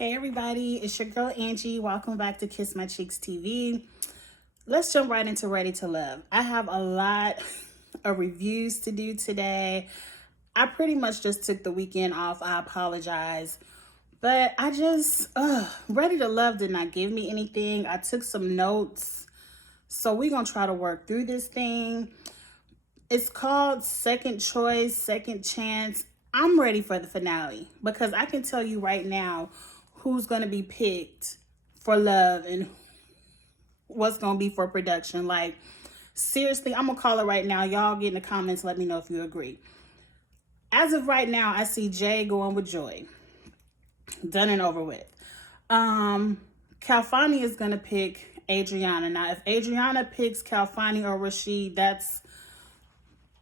Hey everybody, it's your girl Angie. Welcome back to Kiss My Cheeks TV. Let's jump right into Ready to Love. I have a lot of reviews to do today. I pretty much just took the weekend off. I apologize. But Ready to Love did not give me anything. I took some notes. So we're going to try to work through this thing. It's called Second Choice, Second Chance. I'm ready for the finale because I can tell you right now who's going to be picked for love and what's going to be for production. Like, seriously, I'm going to call it right now. Y'all get in the comments. Let me know if you agree. As of right now, I see Jay going with Joy. Done and over with. Calfani is going to pick Adriana. Now, if Adriana picks Calfani or Rashid, that's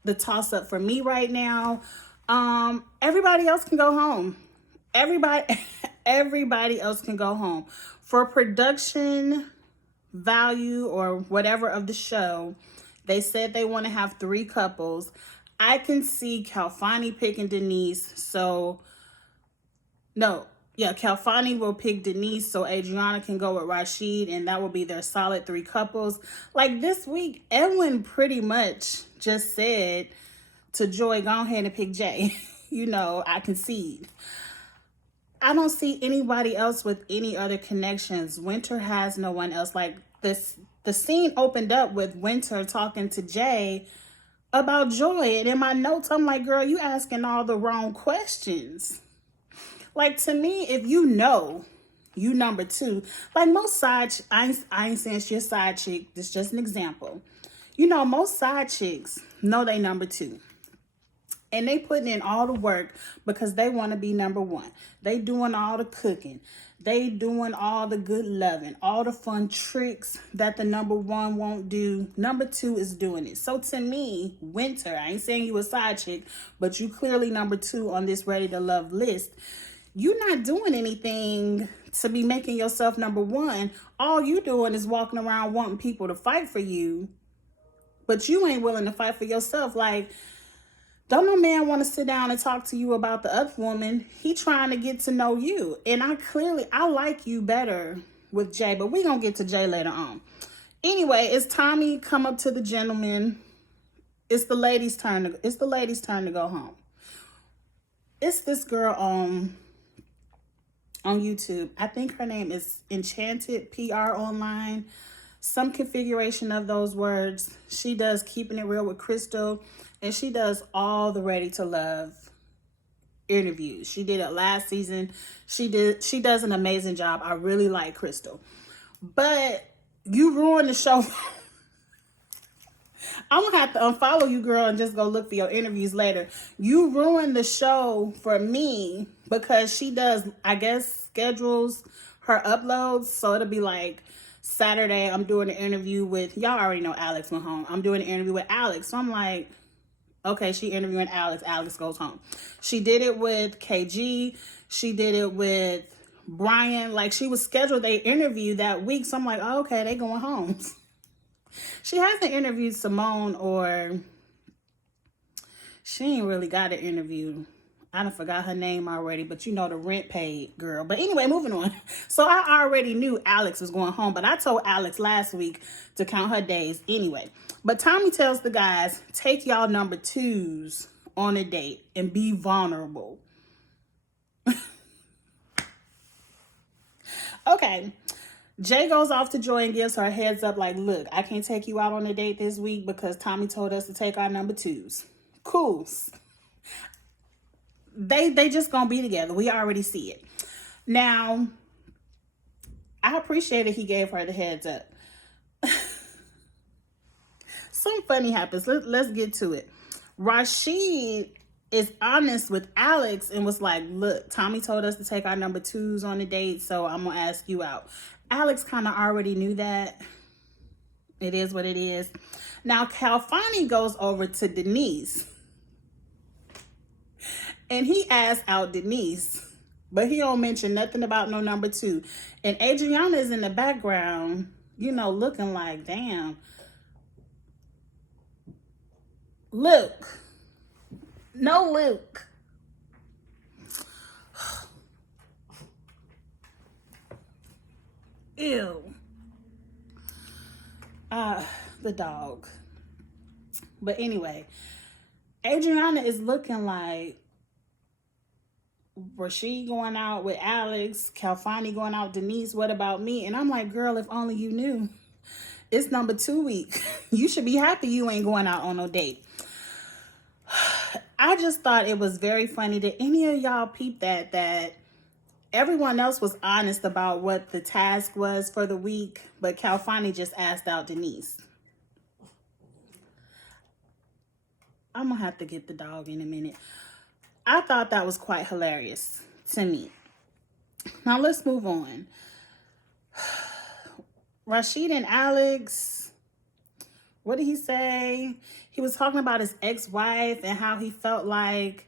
the toss-up for me right now. Everybody else can go home. Everybody else can go home. For production value or whatever of the show, they said they want to have 3 couples. I can see Calfani picking Denise. Calfani will pick Denise so Adriana can go with Rashid, and that will be their solid 3 couples. Like this week, Edwin pretty much just said to Joy, go ahead and pick Jay. I concede. I don't see anybody else with any other connections. Winter has no one else. Like the scene opened up with Winter talking to Jay about Joy. And in my notes, I'm like, girl, you asking all the wrong questions. Like, to me, if you number 2. Like most I ain't saying she's a side chick. This is just an example. Most side chicks know they number 2. And they putting in all the work because they want to be number 1. They doing all the cooking. They doing all the good loving, all the fun tricks that the number 1 won't do. Number 2 is doing it. So to me, Winter, I ain't saying you a side chick, but you clearly number 2 on this Ready to Love list. You're not doing anything to be making yourself number 1. All you doing is walking around wanting people to fight for you, but you ain't willing to fight for yourself. Like, don't no man want to sit down and talk to you about the other woman. He trying to get to know you. And I like you better with Jay, but we gonna get to Jay later on. Anyway, it's Tommy come up to the gentleman. It's the ladies' turn to go home. It's this girl on YouTube. I think her name is Enchanted PR Online. Some configuration of those words. She does Keeping It Real with Crystal, and she does all the Ready to Love interviews. She did it last season. She does an amazing job. I really like Crystal. But you ruined the show. I'm going to have to unfollow you, girl, and just go look for your interviews later. You ruined the show for me because she does, I guess, schedules her uploads. So it'll be like Saturday, I'm doing an interview with, y'all already know Alex went home. I'm doing an interview with Alex. So I'm like, okay, she interviewing Alex. Alex goes home. She did it with KG. She did it with Brian. Like, she was scheduled a interview that week. So I'm like, oh, okay, they going home. She hasn't interviewed Simone, or she ain't really got an interview. I done forgot her name already, but the rent paid girl. But anyway, moving on. So I already knew Alex was going home, but I told Alex last week to count her days anyway. But Tommy tells the guys, take y'all number 2s on a date and be vulnerable. Okay. Jay goes off to Joy and gives her a heads up like, look, I can't take you out on a date this week because Tommy told us to take our number 2s. Cool. They just gonna be together. We already see it. Now, I appreciated he gave her the heads up. Something funny happens. Let's get to it. Rashid is honest with Alex and was like, look, Tommy told us to take our number 2s on a date, so I'm gonna ask you out. Alex kind of already knew that. It is what it is. Now, Calfani goes over to Denise. And he asked out Denise. But he don't mention nothing about no number 2. And Adriana is in the background, looking like, damn. Luke. No Luke. Ew. The dog. But anyway, Adriana is looking like Rashid going out with Alex, Calfani going out with Denise. What about me? And I'm like, girl, if only you knew. It's number 2 week. You should be happy you ain't going out on no date. I just thought it was very funny. Did any of y'all peep that everyone else was honest about what the task was for the week, but Calfani just asked out Denise? I'm gonna have to get the dog in a minute. I thought that was quite hilarious to me. Now let's move on. Rashid and Alex, what did he say? He was talking about his ex-wife and how he felt like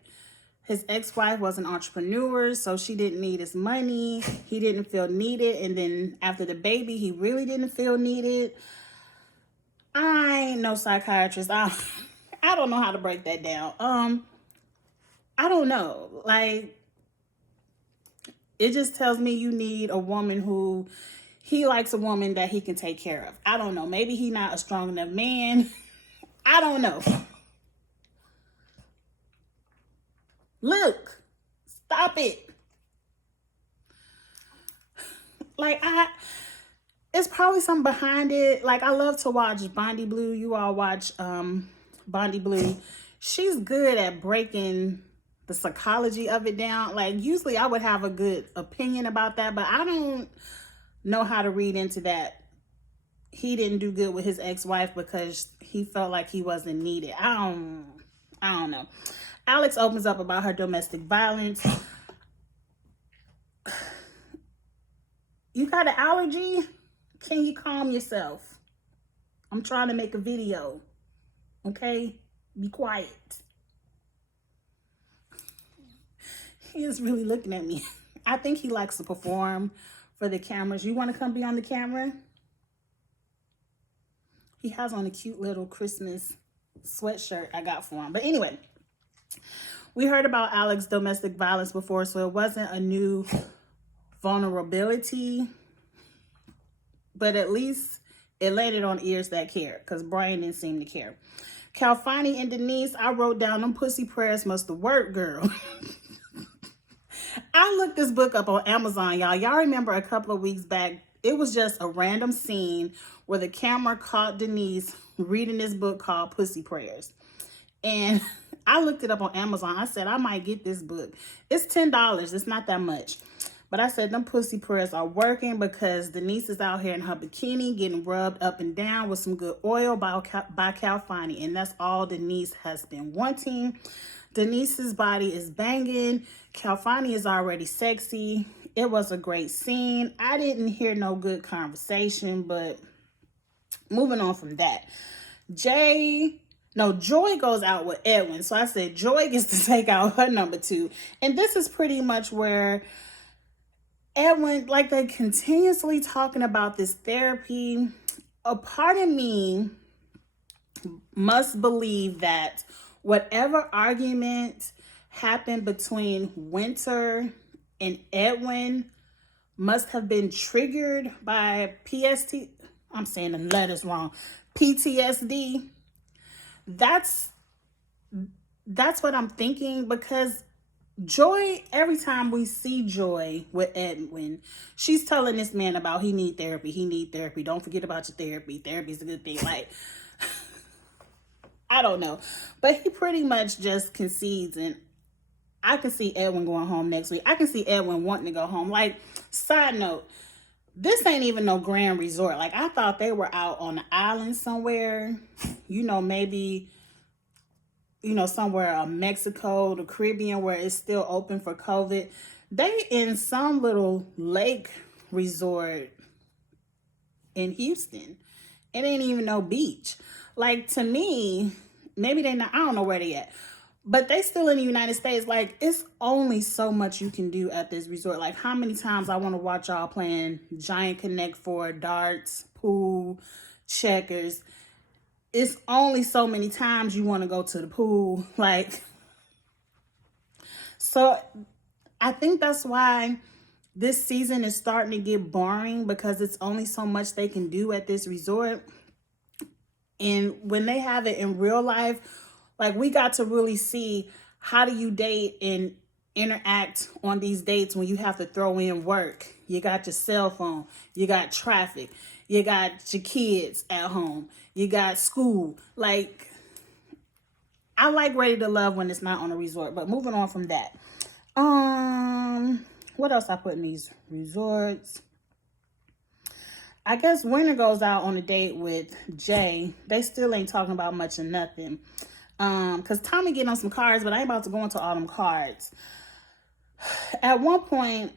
his ex-wife was an entrepreneur, so she didn't need his money. He didn't feel needed. And then after the baby, he really didn't feel needed. I ain't no psychiatrist. I don't know how to break that down. I don't know. Like, it just tells me you need a woman who, he likes a woman that he can take care of. I don't know. Maybe he not a strong enough man. I don't know. Look, stop it. Like, it's probably something behind it. Like, I love to watch Bondi Blue. You all watch Bondi Blue. She's good at breaking the psychology of it down. Like, usually I would have a good opinion about that, but I don't know how to read into that. He didn't do good with his ex-wife because he felt like he wasn't needed. I don't know. Alex opens up about her domestic violence. You got an allergy? Can you calm yourself? I'm trying to make a video. Okay? Be quiet. He is really looking at me. I think he likes to perform for the cameras. You want to come be on the camera? He has on a cute little Christmas sweatshirt I got for him. But anyway, we heard about Alex's domestic violence before, so it wasn't a new vulnerability. But at least it landed on ears that care, because Brian didn't seem to care. Calfani and Denise, I wrote down them pussy prayers must have worked, girl. I looked this book up on Amazon, y'all. Y'all remember a couple of weeks back, it was just a random scene where the camera caught Denise reading this book called Pussy Prayers. And I looked it up on Amazon. I said, I might get this book. It's $10. It's not that much. But I said, them pussy prayers are working because Denise is out here in her bikini getting rubbed up and down with some good oil by Calfani. And that's all Denise has been wanting. Denise's body is banging. Calfani is already sexy. It was a great scene. I didn't hear no good conversation, but moving on from that. Joy goes out with Edwin. So I said Joy gets to take out her number 2. And this is pretty much where Edwin, like, they continuously talking about this therapy. A part of me must believe that whatever argument happened between Winter and Edwin must have been triggered by I'm saying the letters wrong. PTSD. That's what I'm thinking, because Joy, every time we see Joy with Edwin, she's telling this man about he need therapy. He need therapy. Don't forget about your therapy. Therapy's a good thing. Like, I don't know. But he pretty much just concedes, and I can see Edwin going home next week. I can see Edwin wanting to go home. Like, side note, this ain't even no grand resort. Like, I thought they were out on the island somewhere. You know, maybe, somewhere Mexico, the Caribbean, where it's still open for COVID. They in some little lake resort in Houston. It ain't even no beach. Like, to me, maybe they not, I don't know where they at. But they still in the United States. Like, it's only so much you can do at this resort. Like, how many times I want to watch y'all playing Giant Connect 4, darts, pool, checkers. It's only so many times you want to go to the pool. Like, so I think that's why this season is starting to get boring because it's only so much they can do at this resort. And when they have it in real life, like, we got to really see how do you date and interact on these dates when you have to throw in work. You got your cell phone, you got traffic, you got your kids at home, you got school. Like, I like Ready to Love when it's not on a resort. But moving on from that, what else I put in these resorts? I guess Winter goes out on a date with Jay. They still ain't talking about much of nothing. Because Tommy getting on some cards, but I ain't about to go into all them cards. At one point,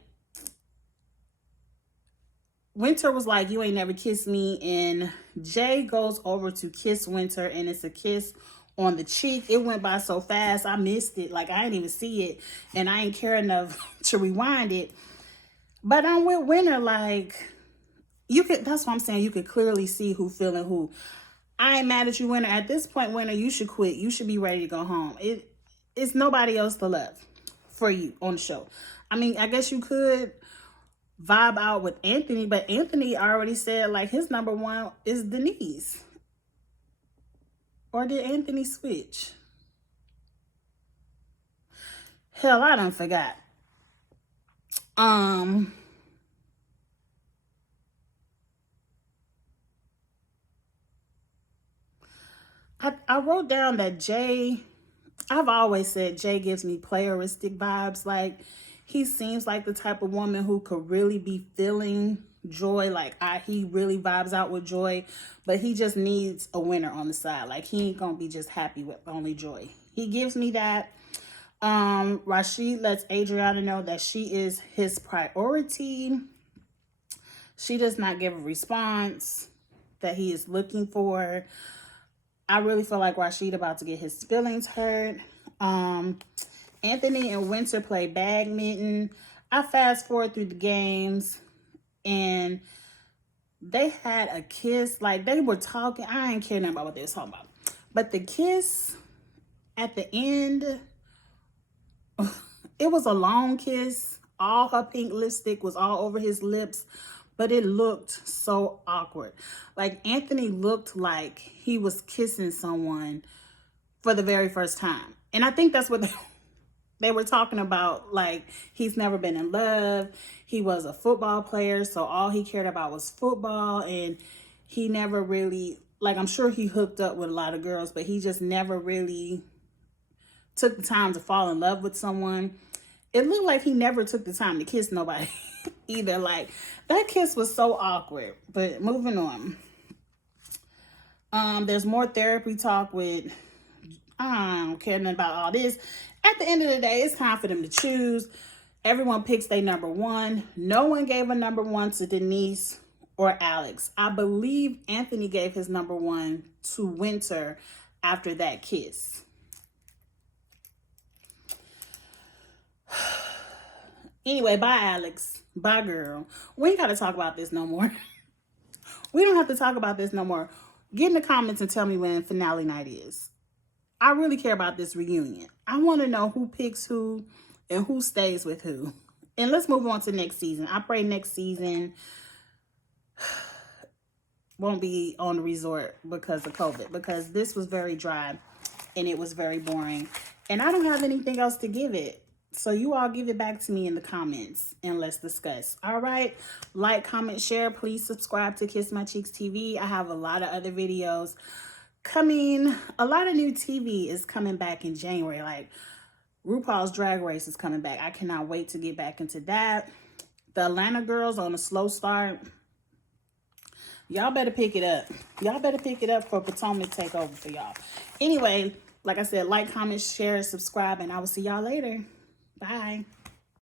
Winter was like, you ain't never kissed me. And Jay goes over to kiss Winter, and it's a kiss on the cheek. It went by so fast, I missed it. Like, I didn't even see it, and I ain't care enough to rewind it. But I'm with Winter, like, you could, that's what I'm saying, you could clearly see who feeling who. I ain't mad at you, Winter. At this point, Winter, you should quit. You should be ready to go home. It's nobody else to love for you on the show. I mean, I guess you could vibe out with Anthony, but Anthony already said, like, his number one is Denise. Or did Anthony switch? Hell, I done forgot. I wrote down that Jay, I've always said Jay gives me playeristic vibes. Like, he seems like the type of woman who could really be feeling Joy. Like, he really vibes out with Joy, but he just needs a winner on the side. Like, he ain't gonna be just happy with only Joy. He gives me that. Rashid lets Adriana know that she is his priority. She does not give a response that he is looking for. I really feel like Rashid about to get his feelings hurt. Anthony and Winter play badminton. I fast forward through the games, and they had a kiss. Like, they were talking. I ain't care nothing about what they was talking about. But the kiss at the end, it was a long kiss. All her pink lipstick was all over his lips, but it looked so awkward. Like, Anthony looked like he was kissing someone for the very first time. And I think that's what they were talking about. Like, he's never been in love. He was a football player, so all he cared about was football. And he never really, like, I'm sure he hooked up with a lot of girls, but he just never really took the time to fall in love with someone. It looked like he never took the time to kiss nobody either. Like, that kiss was so awkward. But moving on. There's more therapy talk with, I don't care nothing about all this. At the end of the day, it's time for them to choose. Everyone picks their number one. No one gave a number one to Denise or Alex. I believe Anthony gave his number one to Winter after that kiss. Anyway, bye, Alex. Bye, girl. We ain't got to talk about this no more. We don't have to talk about this no more. Get in the comments and tell me when finale night is. I really care about this reunion. I want to know who picks who and who stays with who. And let's move on to next season. I pray next season won't be on the resort because of COVID, because this was very dry and it was very boring. And I don't have anything else to give it. So you all give it back to me in the comments and let's discuss. All right. Like, comment, share. Please subscribe to Kiss My Cheeks TV. I have a lot of other videos coming. A lot of new TV is coming back in January. Like, RuPaul's Drag Race is coming back. I cannot wait to get back into that. The Atlanta Girls on a slow start. Y'all better pick it up. Y'all better pick it up for Potomac Takeover for y'all. Anyway, like I said, like, comment, share, subscribe, and I will see y'all later. Bye.